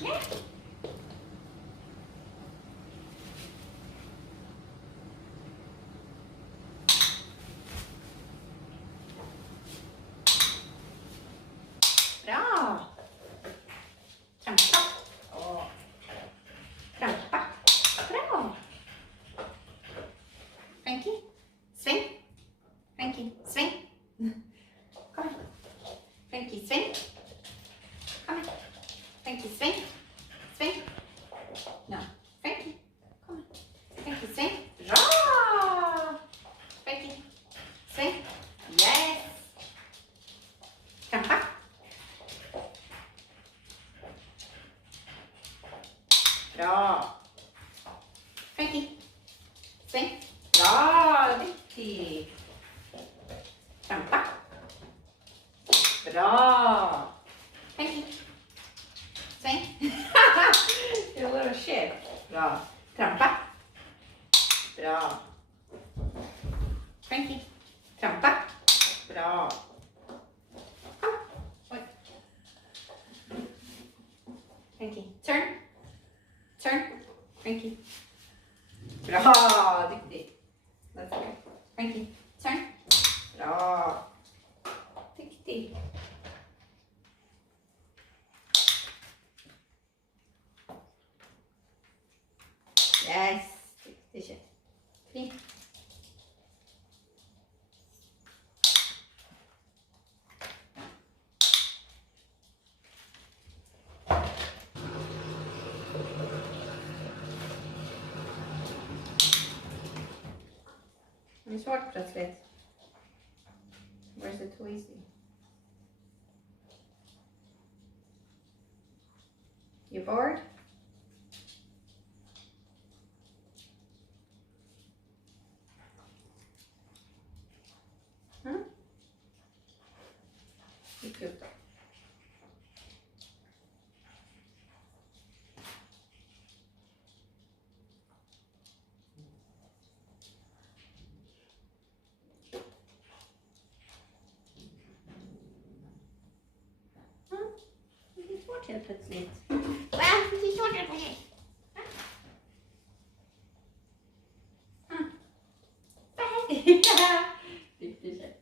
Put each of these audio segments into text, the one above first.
Yeah. Bra! Trampa. Åh. Trampa. Bra! Frankie, sväng. Frankie, sväng. Kom här. Frankie, sväng. Kom här. Frankie, sväng. Sväng. No. Frankie, kom här. Frankie, sväng. Bra! Frankie, sväng. Yes! Trampa. Bra! Frankie, sväng. Bra! Duktig! Trampa. Bra! Frankie, sväng. You're a little shit. Bra. Trampa. Bra. Frankie, trampa. Bra. Kom. Oj. Frankie, turn. Turn. Frankie. Bra, duktig. Let's go. Frankie, turn. Bra. Duktig. Yes. Duktig tjej. Fint. Det är svårt plötsligt. Where's the too easy? You bored? Hmm? You cooked. Det är svårt helt plötsligt. Va? Det är svårt helt plötsligt. Riktigt tjej.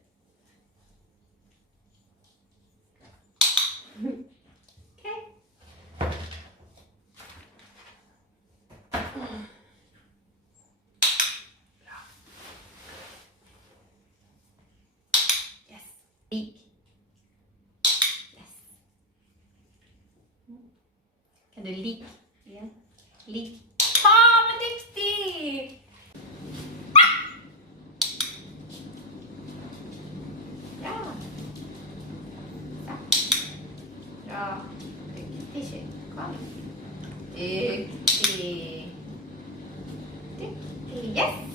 Okej. Bra. Yes. Lik. Kan du lik? Igen. Lik. Vad duktig! Bra. Bra. Duktig tjej. Kom. Duktig. Duktig. Yes!